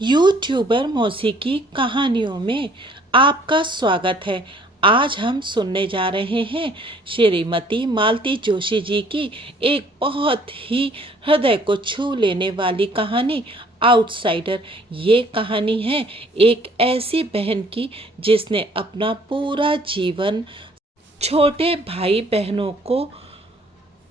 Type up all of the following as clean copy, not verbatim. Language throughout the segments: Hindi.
यूट्यूबर मौसीकी कहानियों में आपका स्वागत है। आज हम सुनने जा रहे हैं श्रीमती मालती जोशी जी की एक बहुत ही हृदय को छू लेने वाली कहानी आउटसाइडर। ये कहानी है एक ऐसी बहन की जिसने अपना पूरा जीवन छोटे भाई बहनों को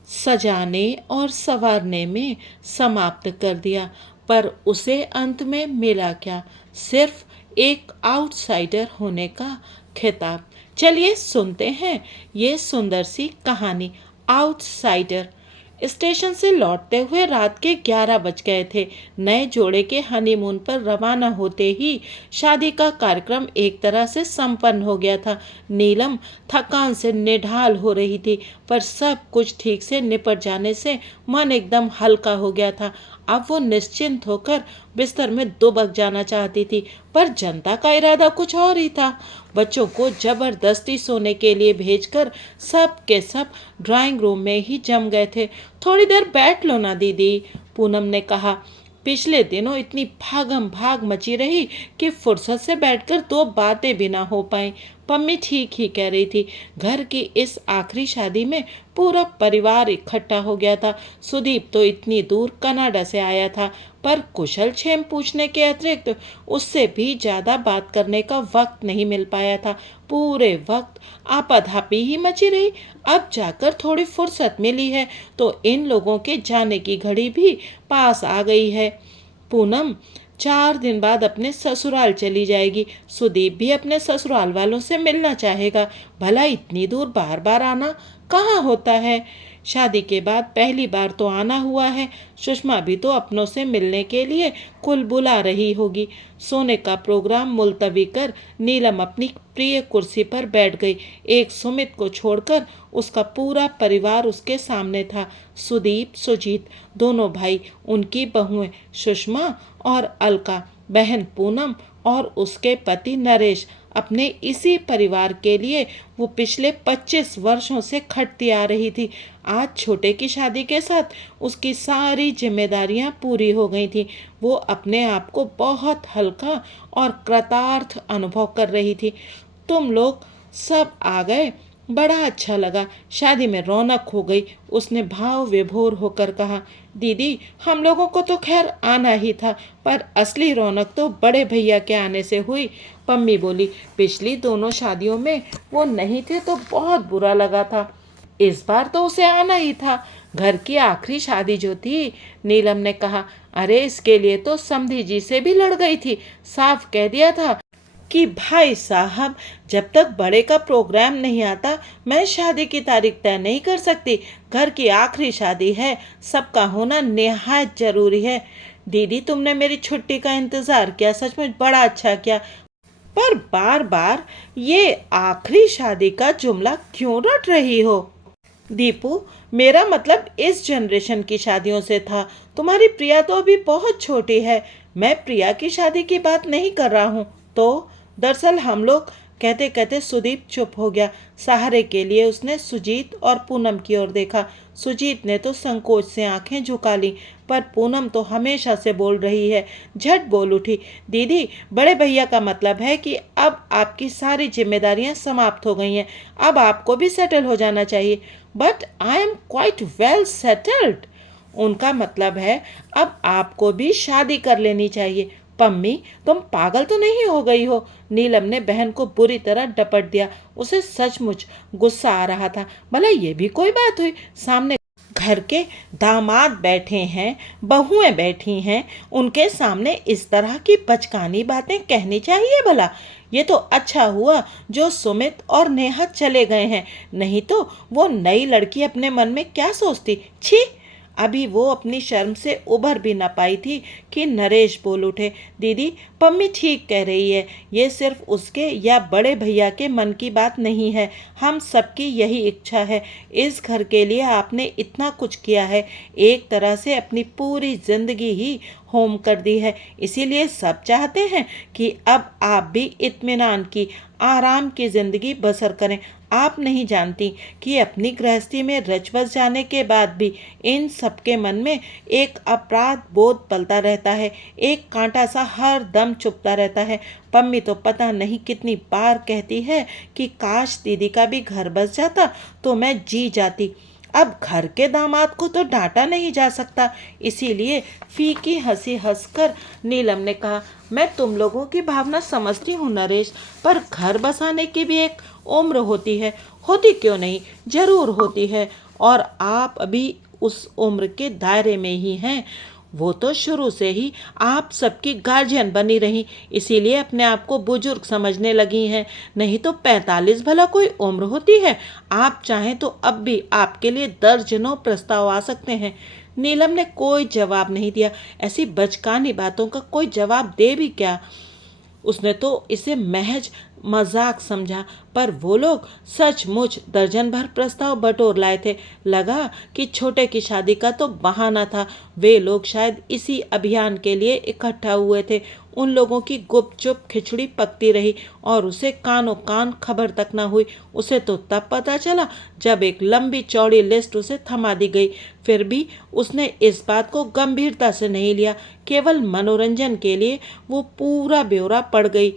सजाने और संवारने में समाप्त कर दिया, पर उसे अंत में मिला क्या? सिर्फ एक आउटसाइडर होने का खिताब। चलिए सुनते हैं ये सुंदर सी कहानी आउटसाइडर। स्टेशन से लौटते हुए रात के 11 बज गए थे। नए जोड़े के हनीमून पर रवाना होते ही शादी का कार्यक्रम एक तरह से संपन्न हो गया था। नीलम थकान से निढाल हो रही थी, पर सब कुछ ठीक से निपट जाने से मन एकदम हल्का हो गया था। अब वो निश्चिंत होकर बिस्तर में दुबक जाना चाहती थी, पर जनता का इरादा कुछ और ही था। बच्चों को जबरदस्ती सोने के लिए भेजकर सब के सब ड्राइंग रूम में ही जम गए थे। थोड़ी देर बैठ लो ना दीदी, पूनम ने कहा। पिछले दिनों इतनी भागम भाग मची रही कि फुर्सत से बैठकर दो बातें भी ना हो पाई। पम्मी ठीक ही कह रही थी। घर की इस आखिरी शादी में पूरा परिवार इकट्ठा हो गया था। सुदीप तो इतनी दूर कनाडा से आया था, पर कुशल क्षेम पूछने के अतिरिक्त उससे भी ज़्यादा बात करने का वक्त नहीं मिल पाया था। पूरे वक्त आपाधापी ही मची रही। अब जाकर थोड़ी फुर्सत मिली है तो इन लोगों के जाने की घड़ी भी पास आ गई है। पूनम 4 दिन बाद अपने ससुराल चली जाएगी। सुदीप भी अपने ससुराल वालों से मिलना चाहेगा। भला इतनी दूर बार बार आना कहाँ होता है? शादी के बाद पहली बार तो आना हुआ है। सुषमा भी तो अपनों से मिलने के लिए कुल बुला रही होगी। सोने का प्रोग्राम मुलतवी कर नीलम अपनी प्रिय कुर्सी पर बैठ गई। एक सुमित को छोड़कर उसका पूरा परिवार उसके सामने था। सुदीप, सुजीत, दोनों भाई, उनकी बहुएं सुषमा और अलका, बहन पूनम और उसके पति नरेश। अपने इसी परिवार के लिए वो पिछले 25 वर्षों से खटती आ रही थी। आज छोटे की शादी के साथ उसकी सारी जिम्मेदारियां पूरी हो गई थी। वो अपने आप को बहुत हल्का और कृतार्थ अनुभव कर रही थी। तुम लोग सब आ गए, बड़ा अच्छा लगा। शादी में रौनक हो गई, उसने भाव विभोर होकर कहा। दीदी, हम लोगों को तो खैर आना ही था, पर असली रौनक तो बड़े भैया के आने से हुई। पम्मी बोली। पिछली दोनों शादियों में वो नहीं थे तो बहुत बुरा लगा था। इस बार तो उसे आना ही था। घर की आखिरी शादी जो थी, नीलम ने कहा। अरे इसके लिए तो समधी जी से भी लड़ गई थी। साफ कह दिया था कि भाई साहब, जब तक बड़े का प्रोग्राम नहीं आता मैं शादी की तारीख तय नहीं कर सकती। घर की आखिरी शादी है, सबका होना निहायत जरूरी है। दीदी, तुमने मेरी छुट्टी का इंतज़ार किया, सचमुच बड़ा अच्छा किया, पर बार बार ये आखिरी शादी का जुमला क्यों रट रही हो? दीपू, मेरा मतलब इस जनरेशन की शादियों से था। तुम्हारी प्रिया तो अभी बहुत छोटी है। मैं प्रिया की शादी की बात नहीं कर रहा हूँ। तो दरअसल हम लोग, कहते कहते सुदीप चुप हो गया। सहारे के लिए उसने सुजीत और पूनम की ओर देखा। सुजीत ने तो संकोच से आंखें झुका ली, पर पूनम तो हमेशा से बोल रही है। झट बोल उठी। दीदी, बड़े भैया का मतलब है कि अब आपकी सारी जिम्मेदारियां समाप्त हो गई हैं। अब आपको भी सेटल हो जाना चाहिए। But I am quite well settled. उनका मतलब है अब आपको भी शादी कर लेनी चाहिए। पम्मी, तुम पागल तो नहीं हो गई हो? नीलम ने बहन को बुरी तरह डपट दिया। उसे सचमुच गुस्सा आ रहा था। भला ये भी कोई बात हुई? सामने घर के दामाद बैठे हैं, बहुएं बैठी हैं, उनके सामने इस तरह की बचकानी बातें कहनी चाहिए भला? ये तो अच्छा हुआ जो सुमित और नेहा चले गए हैं, नहीं तो वो नई लड़की अपने मन में क्या सोचती। छी! अभी वो अपनी शर्म से उभर भी न पाई थी कि नरेश बोल उठे। दीदी, पम्मी ठीक कह रही है। ये सिर्फ उसके या बड़े भैया के मन की बात नहीं है, हम सबकी यही इच्छा है। इस घर के लिए आपने इतना कुछ किया है, एक तरह से अपनी पूरी जिंदगी ही होम कर दी है, इसीलिए सब चाहते हैं कि अब आप भी इत्मीनान की, आराम की जिंदगी बसर करें। आप नहीं जानती कि अपनी गृहस्थी में रच बस जाने के बाद भी इन सबके मन में एक अपराध बोध पलता रहता है, एक कांटा सा हर दम चुभता रहता है। पम्मी तो पता नहीं कितनी बार कहती है कि काश दीदी का भी घर बस जाता तो मैं जी जाती। अब घर के दामाद को तो डांटा नहीं जा सकता, इसीलिए फीकी हंसी हंसकर नीलम ने कहा, मैं तुम लोगों की भावना समझती हूँ नरेश, पर घर बसाने की भी एक उम्र होती है। होती क्यों नहीं, जरूर होती है, और आप अभी उस उम्र के दायरे में ही हैं। वो तो शुरू से ही आप सबकी गार्जियन बनी रही, इसीलिए अपने आप को बुजुर्ग समझने लगी हैं। नहीं तो 45 भला कोई उम्र होती है। आप चाहें तो अब भी आपके लिए दर्जनों प्रस्ताव आ सकते हैं। नीलम ने कोई जवाब नहीं दिया। ऐसी बचकानी बातों का कोई जवाब दे भी क्या। उसने तो इसे महज मजाक समझा, पर वो लोग सचमुच दर्जन भर प्रस्ताव बटोर लाए थे। लगा कि छोटे की शादी का तो बहाना था। वे लोग शायद इसी अभियान के लिए इकट्ठा हुए थे। उन लोगों की गुपचुप खिचड़ी पकती रही और उसे कानों कान खबर तक न हुई। उसे तो तब पता चला जब एक लंबी चौड़ी लिस्ट उसे थमा दी गई। फिर भी उसने इस बात को गंभीरता से नहीं लिया। केवल मनोरंजन के लिए वो पूरा ब्यौरा पढ़ गई।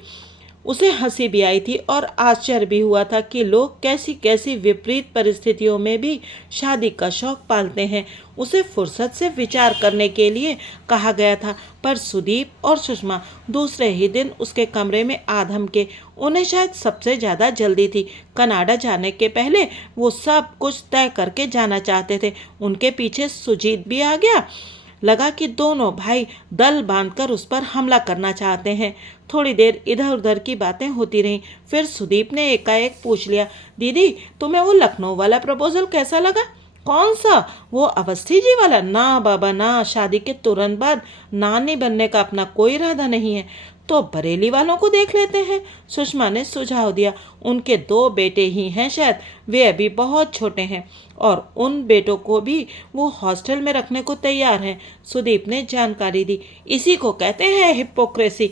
उसे हंसी भी आई थी और आश्चर्य भी हुआ था कि लोग कैसी कैसी विपरीत परिस्थितियों में भी शादी का शौक पालते हैं। उसे फुर्सत से विचार करने के लिए कहा गया था, पर सुदीप और सुषमा दूसरे ही दिन उसके कमरे में आ धमके। उन्हें शायद सबसे ज़्यादा जल्दी थी। कनाडा जाने के पहले वो सब कुछ तय करके जाना चाहते थे। उनके पीछे सुजीत भी आ गया। लगा कि दोनों भाई दल बांधकर उस पर हमला करना चाहते हैं। थोड़ी देर इधर उधर की बातें होती रहीं। फिर सुदीप ने एकाएक पूछ लिया, दीदी तुम्हें वो लखनऊ वाला प्रपोजल कैसा लगा? कौन सा? वो अवस्थी जी वाला? ना बाबा ना, शादी के तुरंत बाद नानी बनने का अपना कोई इरादा नहीं है। तो बरेली वालों को देख लेते हैं, सुषमा ने सुझाव दिया। उनके 2 बेटे ही हैं शायद, वे अभी बहुत छोटे हैं और उन बेटों को भी वो हॉस्टल में रखने को तैयार हैं। सुदीप ने जानकारी दी। इसी को कहते हैं हिपोक्रेसी।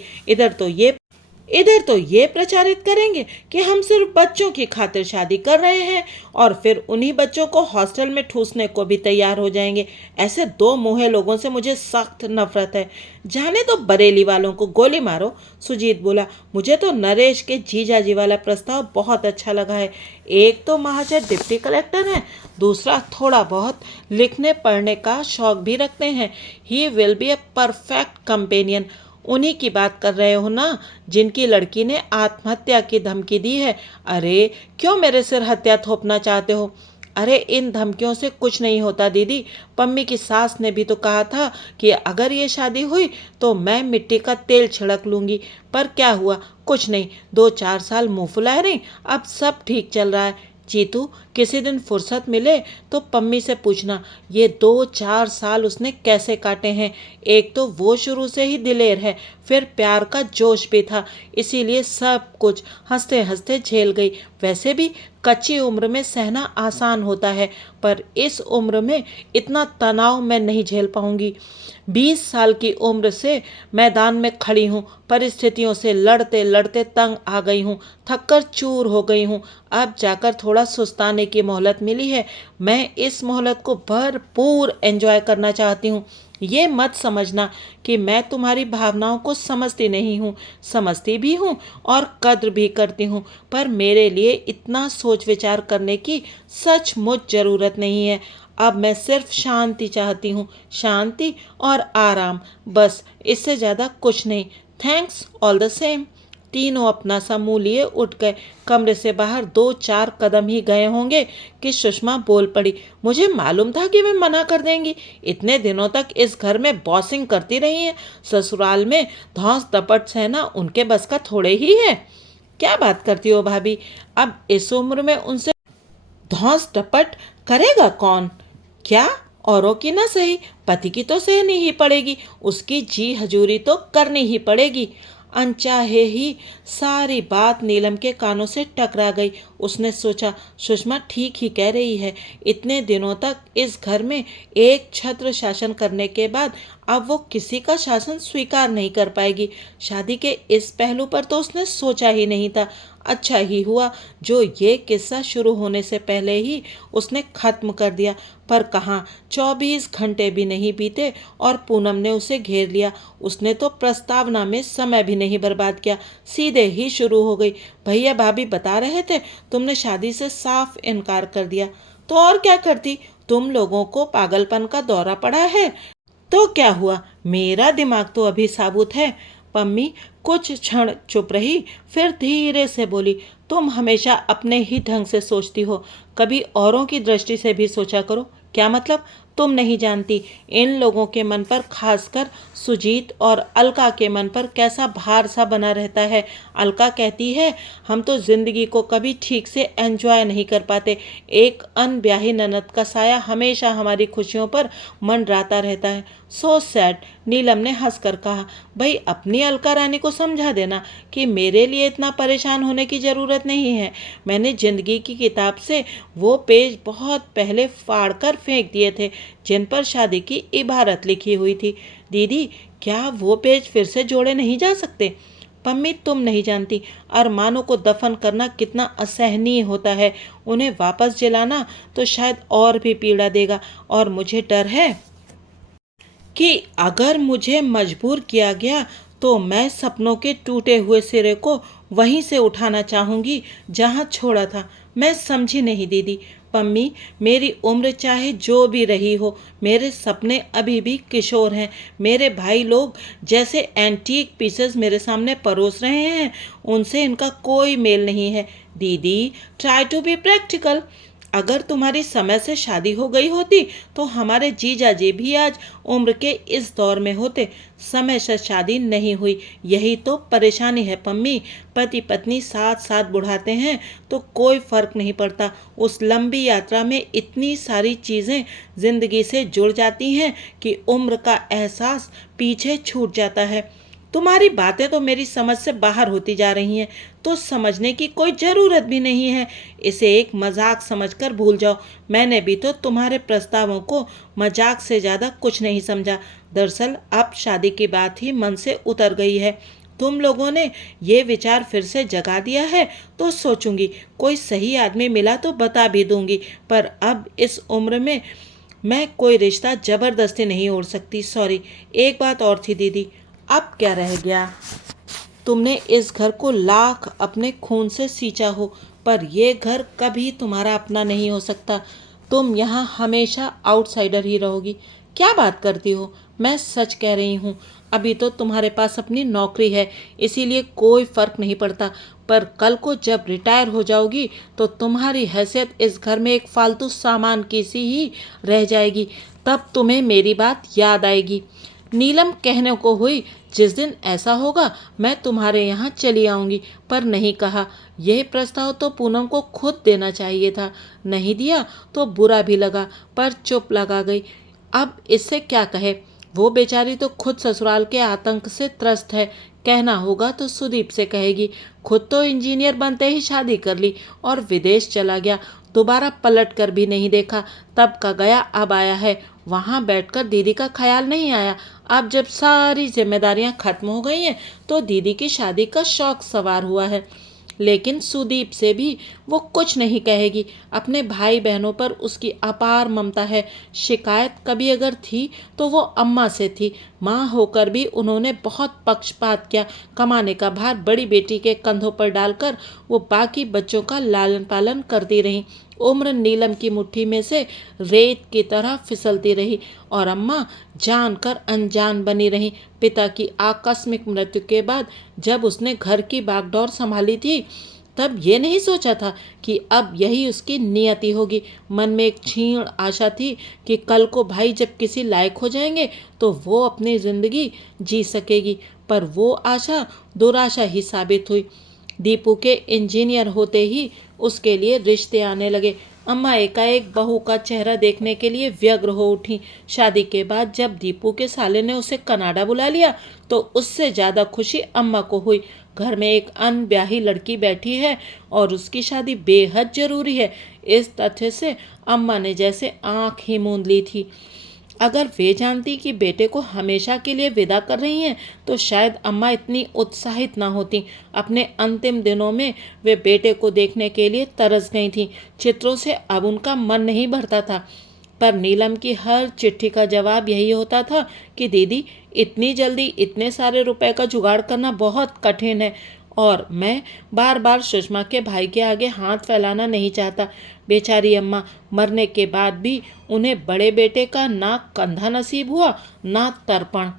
इधर तो ये प्रचारित करेंगे कि हम सिर्फ बच्चों की खातिर शादी कर रहे हैं और फिर उन्हीं बच्चों को हॉस्टल में ठूसने को भी तैयार हो जाएंगे। ऐसे 2 मुँहे लोगों से मुझे सख्त नफरत है। जाने तो बरेली वालों को गोली मारो, सुजीत बोला। मुझे तो नरेश के जीजा जी वाला प्रस्ताव बहुत अच्छा लगा है। एक तो महाशय डिप्टी कलेक्टर हैं, दूसरा थोड़ा बहुत लिखने पढ़ने का शौक भी रखते हैं। He will be a perfect companion. उन्हीं की बात कर रहे हो ना, जिनकी लड़की ने आत्महत्या की धमकी दी है? अरे क्यों मेरे सिर हत्या थोपना चाहते हो? अरे इन धमकियों से कुछ नहीं होता दीदी। पम्मी की सास ने भी तो कहा था कि अगर ये शादी हुई तो मैं मिट्टी का तेल छिड़क लूंगी। पर क्या हुआ? कुछ नहीं। 2-4 साल मुंह फुलाए रही, अब सब ठीक चल रहा है। जीतू किसी दिन फुर्सत मिले तो पम्मी से पूछना ये 2-4 साल उसने कैसे काटे हैं। एक तो वो शुरू से ही दिलेर है, फिर प्यार का जोश भी था, इसीलिए सब कुछ हंसते हंसते झेल गई। वैसे भी कच्ची उम्र में सहना आसान होता है, पर इस उम्र में इतना तनाव मैं नहीं झेल पाऊंगी। 20 साल की उम्र से मैदान में खड़ी हूँ, परिस्थितियों से लड़ते लड़ते तंग आ गई हूँ, थककर चूर हो गई हूँ। अब जाकर थोड़ा सुस्ताने की मोहलत मिली है। मैं इस मोहलत को भरपूर एंजॉय करना चाहती हूँ। ये मत समझना कि मैं तुम्हारी भावनाओं को समझती नहीं हूँ, समझती भी हूँ और कद्र भी करती हूँ, पर मेरे लिए इतना सोच विचार करने की सचमुच ज़रूरत नहीं है। अब मैं सिर्फ शांति चाहती हूँ, शांति और आराम, बस इससे ज़्यादा कुछ नहीं। Thanks all the same. तीनों अपना सा मुँह लिए उठ गए। कमरे से बाहर 2-4 कदम ही गए होंगे कि सुषमा बोल पड़ी, मुझे मालूम था कि वे मना कर देंगी। इतने दिनों तक इस घर में बॉसिंग करती रही हैं, ससुराल में धौंस दपट सहना उनके बस का थोड़े ही है। क्या बात करती हो भाभी, अब इस उम्र में उनसे धौंस दपट करेगा कौन? क्या औरों की ना सही, पति की तो सहनी ही पड़ेगी, उसकी जी हजूरी तो करनी ही पड़ेगी। अनचाहे ही सारी बात नीलम के कानों से टकरा गई। उसने सोचा, सुषमा ठीक ही कह रही है। इतने दिनों तक इस घर में एक छत्र शासन करने के बाद अब वो किसी का शासन स्वीकार नहीं कर पाएगी। शादी के इस पहलू पर तो उसने सोचा ही नहीं था। अच्छा ही हुआ जो ये किस्सा शुरू होने से पहले ही उसने खत्म कर दिया। पर कहाँ 24 घंटे भी नहीं बीते और पूनम ने उसे घेर लिया। उसने तो प्रस्तावना में समय भी नहीं बर्बाद किया, सीधे ही शुरू हो गई। भैया भाभी बता रहे थे तुमने शादी से साफ इनकार कर दिया। तो और क्या करती, तुम लोगों को पागलपन का दौरा पड़ा है। तो क्या हुआ, मेरा दिमाग तो अभी साबुत है। पम्मी कुछ क्षण चुप रही, फिर धीरे से बोली, तुम हमेशा अपने ही ढंग से सोचती हो, कभी औरों की दृष्टि से भी सोचा करो। क्या मतलब? तुम नहीं जानती इन लोगों के मन पर, खासकर सुजीत और अलका के मन पर कैसा भार सा बना रहता है। अलका कहती है हम तो जिंदगी को कभी ठीक से एंजॉय नहीं कर पाते। एक अनब्याही ननद का साया हमेशा हमारी खुशियों पर मंडराता रहता है। So sad. नीलम ने हंसकर कहा, भाई अपनी अलका रानी को समझा देना कि मेरे लिए इतना परेशान होने की ज़रूरत नहीं है। मैंने जिंदगी की किताब से वो पेज बहुत पहले फाड़ कर फेंक दिए थे जिन पर शादी की इबारत लिखी हुई थी। दीदी क्या वो पेज फिर से जोड़े नहीं जा सकते? पम्मी तुम नहीं जानती अरमानों को दफन करना कितना असहनीय होता है। उन्हें वापस जलाना तो शायद और भी पीड़ा देगा। और मुझे डर है कि अगर मुझे मजबूर किया गया तो मैं सपनों के टूटे हुए सिरे को वहीं से उठाना चाहूंगी जहां छोड़ा था। मैं समझी नहीं दीदी। पम्मी मेरी उम्र चाहे जो भी रही हो, मेरे सपने अभी भी किशोर हैं। मेरे भाई लोग जैसे एंटीक पीसेस मेरे सामने परोस रहे हैं, उनसे इनका कोई मेल नहीं है। दीदी ट्राई टू बी प्रैक्टिकल। अगर तुम्हारी समय से शादी हो गई होती तो हमारे जीजा जी भी आज उम्र के इस दौर में होते। समय से शादी नहीं हुई, यही तो परेशानी है पम्मी। पति पत्नी साथ साथ बुढ़ाते हैं तो कोई फर्क नहीं पड़ता। उस लंबी यात्रा में इतनी सारी चीज़ें जिंदगी से जुड़ जाती हैं कि उम्र का एहसास पीछे छूट जाता है। तुम्हारी बातें तो मेरी समझ से बाहर होती जा रही हैं, तो समझने की कोई ज़रूरत भी नहीं है। इसे एक मजाक समझकर भूल जाओ। मैंने भी तो तुम्हारे प्रस्तावों को मजाक से ज़्यादा कुछ नहीं समझा। दरअसल अब शादी की बात ही मन से उतर गई है। तुम लोगों ने ये विचार फिर से जगा दिया है तो सोचूंगी, कोई सही आदमी मिला तो बता भी दूंगी। पर अब इस उम्र में मैं कोई रिश्ता ज़बरदस्ती नहीं ओढ़ सकती। सॉरी। एक बात और थी दीदी। अब क्या रह गया? तुमने इस घर को लाख अपने खून से सींचा हो, पर यह घर कभी तुम्हारा अपना नहीं हो सकता। तुम यहाँ हमेशा आउटसाइडर ही रहोगी। क्या बात करती हो? मैं सच कह रही हूँ। अभी तो तुम्हारे पास अपनी नौकरी है, इसीलिए कोई फर्क नहीं पड़ता। पर कल को जब रिटायर हो जाओगी तो तुम्हारी हैसियत इस घर में एक फालतू सामान की सी ही रह जाएगी। तब तुम्हें मेरी बात याद आएगी। नीलम कहने को हुई, जिस दिन ऐसा होगा मैं तुम्हारे यहाँ चली आऊँगी। पर नहीं कहा। यह प्रस्ताव तो पूनम को खुद देना चाहिए था। नहीं दिया तो बुरा भी लगा, पर चुप लगा गई। अब इससे क्या कहे? वो बेचारी तो खुद ससुराल के आतंक से त्रस्त है। कहना होगा तो सुदीप से कहेगी। खुद तो इंजीनियर बनते ही शादी कर ली और विदेश चला गया, दोबारा पलट कर भी नहीं देखा। तब का गया अब आया है। वहाँ बैठकर दीदी का ख्याल नहीं आया। अब जब सारी जिम्मेदारियां खत्म हो गई हैं तो दीदी की शादी का शौक सवार हुआ है। लेकिन सुदीप से भी वो कुछ नहीं कहेगी। अपने भाई बहनों पर उसकी अपार ममता है। शिकायत कभी अगर थी तो वो अम्मा से थी। माँ होकर भी उन्होंने बहुत पक्षपात किया। कमाने का भार बड़ी बेटी के कंधों पर डालकर वो बाकी बच्चों का लालन पालन करती रही। उम्र नीलम की मुट्ठी में से रेत की तरह फिसलती रही और अम्मा जानकर अनजान बनी रही। पिता की आकस्मिक मृत्यु के बाद जब उसने घर की बागडोर संभाली थी, तब ये नहीं सोचा था कि अब यही उसकी नियति होगी। मन में एक क्षीण आशा थी कि कल को भाई जब किसी लायक हो जाएंगे तो वो अपनी जिंदगी जी सकेगी। पर वो आशा दुराशा ही साबित हुई। दीपू के इंजीनियर होते ही उसके लिए रिश्ते आने लगे अम्मा एकाएक बहू का चेहरा देखने के लिए व्यग्र हो उठी। शादी के बाद जब दीपू के साले ने उसे कनाडा बुला लिया तो उससे ज़्यादा खुशी अम्मा को हुई। घर में एक अनब्याही लड़की बैठी है और उसकी शादी बेहद ज़रूरी है, इस तथ्य से अम्मा ने जैसे आँख ही मूंद ली थी। अगर वे जानती कि बेटे को हमेशा के लिए विदा कर रही हैं तो शायद अम्मा इतनी उत्साहित न होती। अपने अंतिम दिनों में वे बेटे को देखने के लिए तरस गई थीं। चित्रों से अब उनका मन नहीं भरता था, पर नीलम की हर चिट्ठी का जवाब यही होता था कि दीदी, इतनी जल्दी इतने सारे रुपए का जुगाड़ करना बहुत कठिन है और मैं बार बार सुषमा के भाई के आगे हाथ फैलाना नहीं चाहता। बेचारी अम्मा, मरने के बाद भी उन्हें बड़े बेटे का ना कंधा नसीब हुआ ना तर्पण।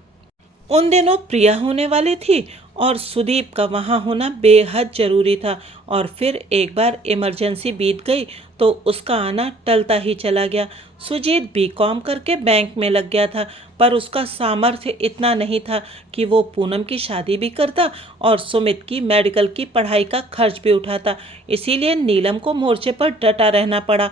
उन दिनों प्रिया होने वाली थी और सुदीप का वहाँ होना बेहद जरूरी था। और फिर एक बार इमरजेंसी बीत गई तो उसका आना टलता ही चला गया। सुजीत बीकॉम करके बैंक में लग गया था, पर उसका सामर्थ्य इतना नहीं था कि वो पूनम की शादी भी करता और सुमित की मेडिकल की पढ़ाई का खर्च भी उठाता। इसीलिए नीलम को मोर्चे पर डटा रहना पड़ा।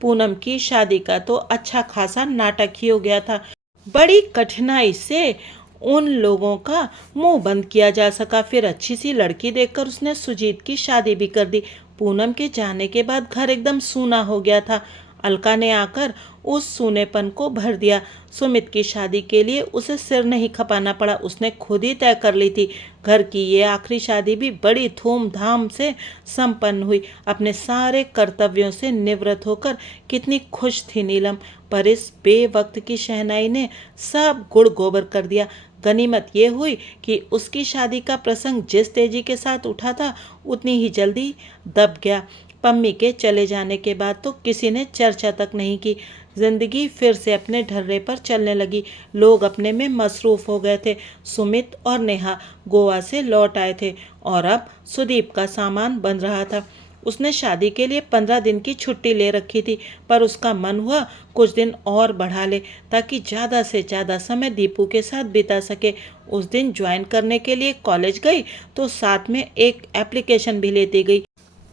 पूनम की शादी का तो अच्छा खासा नाटक ही हो गया था। बड़ी कठिनाई से उन लोगों का मुंह बंद किया जा सका। फिर अच्छी सी लड़की देखकर उसने सुजीत की शादी भी कर दी। पूनम के जाने के बाद घर एकदम सूना हो गया था। अलका ने आकर उस सूनेपन को भर दिया। सुमित की शादी के लिए उसे सिर नहीं खपाना पड़ा, उसने खुद ही तय कर ली थी। घर की ये आखिरी शादी भी बड़ी धूमधाम से संपन्न हुई। अपने सारे कर्तव्यों से निवृत्त होकर कितनी खुश थी नीलम, पर इस बेवक्त की शहनाई ने सब गुड़ गोबर कर दिया। गनीमत ये हुई कि उसकी शादी का प्रसंग जिस तेजी के साथ उठा था उतनी ही जल्दी दब गया। पम्मी के चले जाने के बाद तो किसी ने चर्चा तक नहीं की। जिंदगी फिर से अपने ढर्रे पर चलने लगी। लोग अपने में मसरूफ हो गए थे। सुमित और नेहा गोवा से लौट आए थे और अब सुदीप का सामान बन रहा था। उसने शादी के लिए 15 दिन की छुट्टी ले रखी थी, पर उसका मन हुआ कुछ दिन और बढ़ा ले ताकि ज़्यादा से ज़्यादा समय दीपू के साथ बिता सके। उस दिन ज्वाइन करने के लिए कॉलेज गई तो साथ में एक एप्लीकेशन भी लेती गई।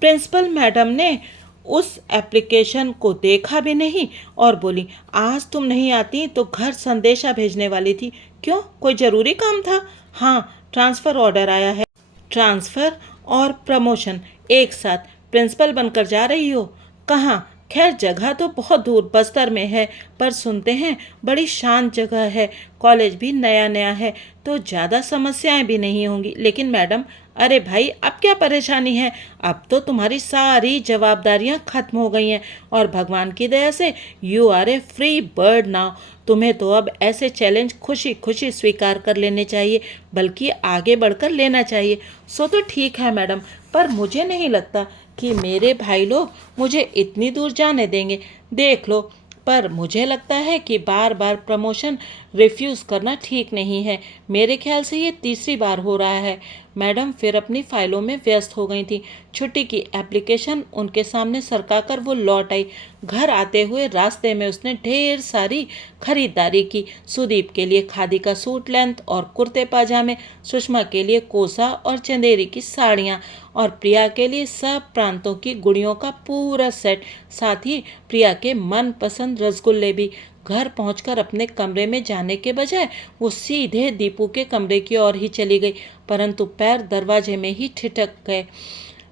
प्रिंसिपल मैडम ने उस एप्लीकेशन को देखा भी नहीं और बोली, आज तुम नहीं आती तो घर संदेशा भेजने वाली थी। क्यों, कोई ज़रूरी काम था? हाँ, ट्रांसफ़र ऑर्डर आया है। ट्रांसफ़र और प्रमोशन एक साथ? प्रिंसिपल बनकर जा रही हो? कहाँ? खैर, जगह तो बहुत दूर बस्तर में है, पर सुनते हैं बड़ी शांत जगह है। कॉलेज भी नया नया है तो ज़्यादा समस्याएं भी नहीं होंगी। लेकिन मैडम, अरे भाई, अब क्या परेशानी है? अब तो तुम्हारी सारी जवाबदारियां खत्म हो गई हैं और भगवान की दया से you are a free bird now. तुम्हें तो अब ऐसे चैलेंज खुशी खुशी स्वीकार कर लेने चाहिए, बल्कि आगे बढ़कर लेना चाहिए। सो तो ठीक है मैडम, पर मुझे नहीं लगता कि मेरे भाई लोग मुझे इतनी दूर जाने देंगे। देख लो, पर मुझे लगता है कि बार बार प्रमोशन रिफ्यूज़ करना ठीक नहीं है। मेरे ख्याल से ये तीसरी बार हो रहा है। मैडम फिर अपनी फाइलों में व्यस्त हो गई थी। छुट्टी की एप्लीकेशन उनके सामने सरकाकर वो लौट आई। घर आते हुए रास्ते में उसने ढेर सारी खरीदारी की। सुदीप के लिए खादी का सूट लेंथ और कुर्ते पाजामे, सुषमा के लिए कोसा और चंदेरी की साड़ियाँ और प्रिया के लिए सब प्रांतों की गुड़ियों का पूरा सेट, साथ ही प्रिया के मनपसंद रसगुल्ले भी। घर पहुंचकर अपने कमरे में जाने के बजाय वो सीधे दीपू के कमरे की ओर ही चली गई, परंतु पैर दरवाजे में ही ठिठक गए।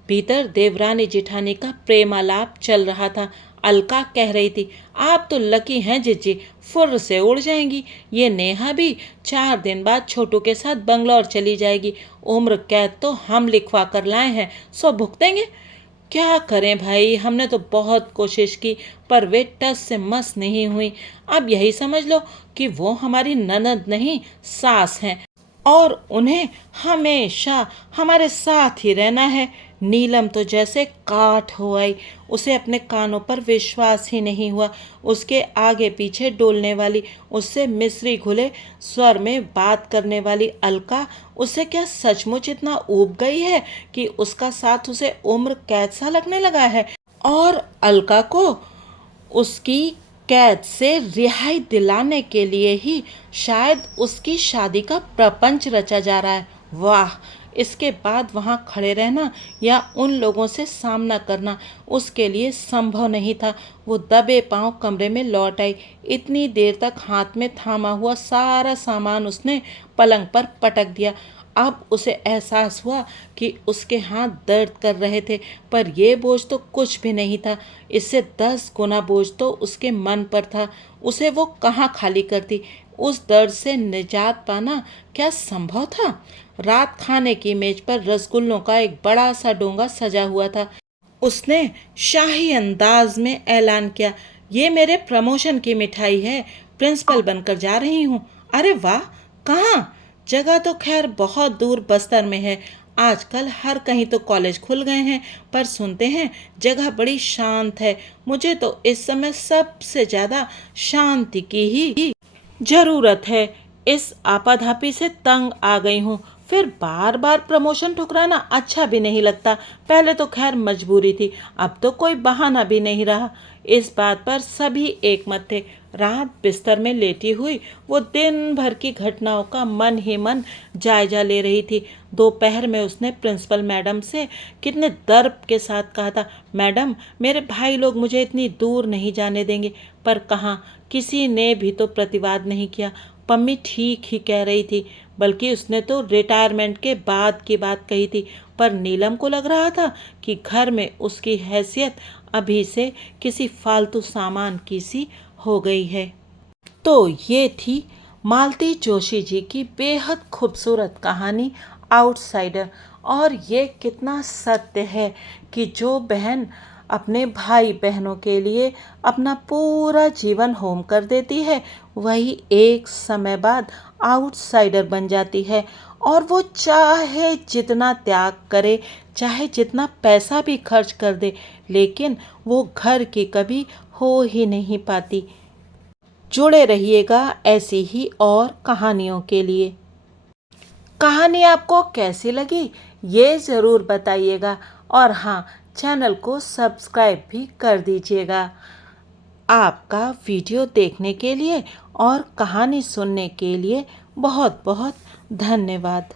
भीतर देवरानी जिठानी का प्रेमालाप चल रहा था। अलका कह रही थी, आप तो लकी हैं जिज्जी, फुर्र से उड़ जाएंगी। ये नेहा भी 4 दिन बाद छोटू के साथ बंगलौर चली जाएगी। उम्र कैद तो हम लिखवा कर लाए हैं, सो भुगतेंगे। क्या करें भाई, हमने तो बहुत कोशिश की, पर वे टस से मस नहीं हुई। अब यही समझ लो कि वो हमारी ननद नहीं, सास हैं और उन्हें हमेशा हमारे साथ ही रहना है। नीलम तो जैसे काठ हो आई। उसे अपने कानों पर विश्वास ही नहीं हुआ। उसके आगे पीछे डोलने वाली, उससे मिस्री घुले स्वर में बात करने वाली अलका उसे क्या सचमुच इतना ऊब गई है कि उसका साथ उसे उम्र कैद सा लगने लगा है और अलका को उसकी कैद से रिहाई दिलाने के लिए ही शायद उसकी शादी का प्रपंच रचा जा रहा है। वाह, इसके बाद वहाँ खड़े रहना या उन लोगों से सामना करना उसके लिए संभव नहीं था। वो दबे पांव कमरे में लौट आई। इतनी देर तक हाथ में थामा हुआ सारा सामान उसने पलंग पर पटक दिया। अब उसे एहसास हुआ कि उसके हाथ दर्द कर रहे थे, पर यह बोझ तो कुछ भी नहीं था। इससे 10 गुना बोझ तो उसके मन पर था। उसे वो कहाँ खाली करती। उस दर्द से निजात पाना क्या संभव था? रात खाने की मेज पर रसगुल्लों का एक बड़ा सा डोंगा सजा हुआ था। उसने शाही अंदाज में ऐलान किया, ये मेरे प्रमोशन की मिठाई है, प्रिंसिपल बनकर जा रही हूँ। अरे वाह, कहाँ? जगह तो खैर बहुत दूर बस्तर में है। आजकल हर कहीं तो कॉलेज खुल गए हैं, पर सुनते हैं जगह बड़ी शांत है। मुझे तो इस समय सबसे ज्यादा शांति की ही जरूरत है। इस आपाधापी से तंग आ गई हूँ। फिर बार बार प्रमोशन ठुकराना अच्छा भी नहीं लगता। पहले तो खैर मजबूरी थी, अब तो कोई बहाना भी नहीं रहा। इस बात पर सभी एकमत थे। रात बिस्तर में लेटी हुई वो दिन भर की घटनाओं का मन ही मन जायजा ले रही थी। दोपहर में उसने प्रिंसिपल मैडम से कितने दर्प के साथ कहा था, मैडम मेरे भाई लोग मुझे इतनी दूर नहीं जाने देंगे। पर कहाँ, किसी ने भी तो प्रतिवाद नहीं किया। पम्मी ठीक ही कह रही थी, बल्कि उसने तो रिटायरमेंट के बाद की बात कही थी। पर नीलम को लग रहा था कि घर में उसकी हैसियत अभी से किसी फालतू सामान की सी हो गई है। तो ये थी मालती जोशी जी की बेहद खूबसूरत कहानी आउटसाइडर। और ये कितना सत्य है कि जो बहन अपने भाई बहनों के लिए अपना पूरा जीवन होम कर देती है, वही एक समय बाद आउटसाइडर बन जाती है। और वो चाहे जितना त्याग करे, चाहे जितना पैसा भी खर्च कर दे, लेकिन वो घर की कभी हो ही नहीं पाती। जुड़े रहिएगा ऐसी ही और कहानियों के लिए। कहानी आपको कैसी लगी ये ज़रूर बताइएगा। और हाँ, चैनल को सब्सक्राइब भी कर दीजिएगा। आपका वीडियो देखने के लिए और कहानी सुनने के लिए बहुत बहुत धन्यवाद।